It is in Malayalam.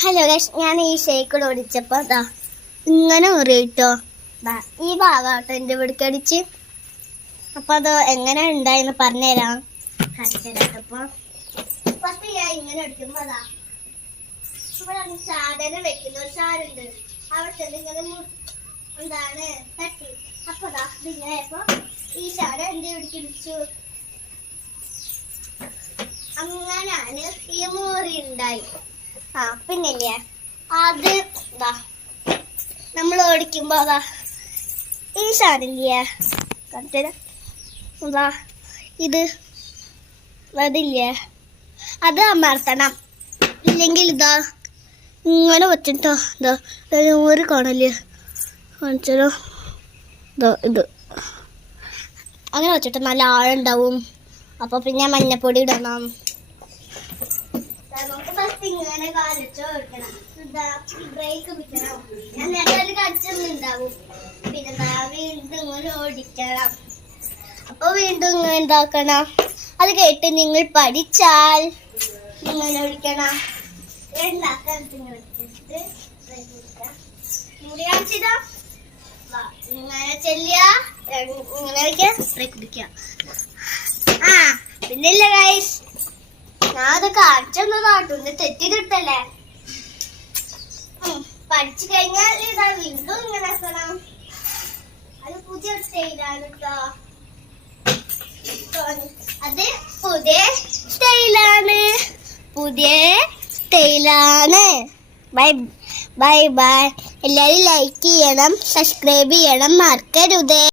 ഹലോ ഗൈസ്, ഞാൻ ഈ ഷേക്കിൾ ഓടിച്ചപ്പോൾ അതാ ഇങ്ങനെ മുറിയിട്ടോ. ഈ ഭാഗമാട്ടോ എൻ്റെ ഇവിടേക്ക് അടിച്ച്. അപ്പം അത് എങ്ങനെ ഉണ്ടായെന്ന് പറഞ്ഞുതരാം. അപ്പോൾ ഫസ്റ്റ് ഞാൻ ഇങ്ങനെ അടിക്കുമ്പോൾ അതാ ഇവിടെ സാധനം വെക്കുന്ന ഒരു സാധനമുണ്ട്. അവിടെ ഇങ്ങനെ എന്താണ് തട്ടി. അപ്പോൾ അതാ ഇതിങ്ങനെ ആയപ്പോൾ ഈ സാധനം എൻ്റെ ഇവിടേക്ക് ഇടിച്ചു. അങ്ങനെയാണ് ഈ മുറി ഉണ്ടായി. പിന്നില്ലേ അത് ഇതാ നമ്മൾ ഓടിക്കുമ്പോ അതാ ഈ സാധനമില്ലേ ഇതാ ഇത് അതില്ലേ അത് അമർത്തണം. ഇല്ലെങ്കിൽ ഇതാ ഇങ്ങനെ വെച്ചിട്ടോ ഇതാ ഒരു കാണല്ലേ കാണിച്ചാലോ. ഇതാ ഇത് അങ്ങനെ വെച്ചിട്ട് നല്ല ആഴുണ്ടാവും. അപ്പോൾ പിന്നെ മഞ്ഞപ്പൊടി ഇടണം. നമുക്ക് ഫസ്റ്റ് ഇങ്ങനെ കാലിച്ച് കൊടുക്കണം. ബ്രേക്ക് പിടിക്കണം. ഞാൻ നേരത്തെ കടിച്ചൊന്നുണ്ടാവും. പിന്നെ വീണ്ടും ഇങ്ങനെ ഓടിക്കണം. അപ്പോൾ വീണ്ടും ഇങ്ങനെ എന്താക്കണം. അത് കേട്ട് നിങ്ങൾ പഠിച്ചാൽ ഇങ്ങനെ ഓടിക്കണം. രണ്ടാക്കാൻ വെച്ചിട്ട് ഇങ്ങനെ ചെല്ലുക, ഇങ്ങനെ വയ്ക്കുക, ബ്രേക്ക് പിടിക്കുക. പിന്നില്ല ഗൈസ്, ഞാൻ അത് കാണിച്ചൊന്ന് കാട്ടുന്നു. തെറ്റിട്ടല്ലേ പഠിച്ചു കഴിഞ്ഞാൽ ഇതാ വീണ്ടും ഇങ്ങനെ ആക്കണം. അത് പുതിയ സ്റ്റൈലാണ് കേട്ടോ. അത് പുതിയ സ്റ്റൈലാണ്. Bye bye bye. എല്ലാവരും ലൈക്ക് ചെയ്യണം, സബ്സ്ക്രൈബ് ചെയ്യണം, മറക്കരുതേ.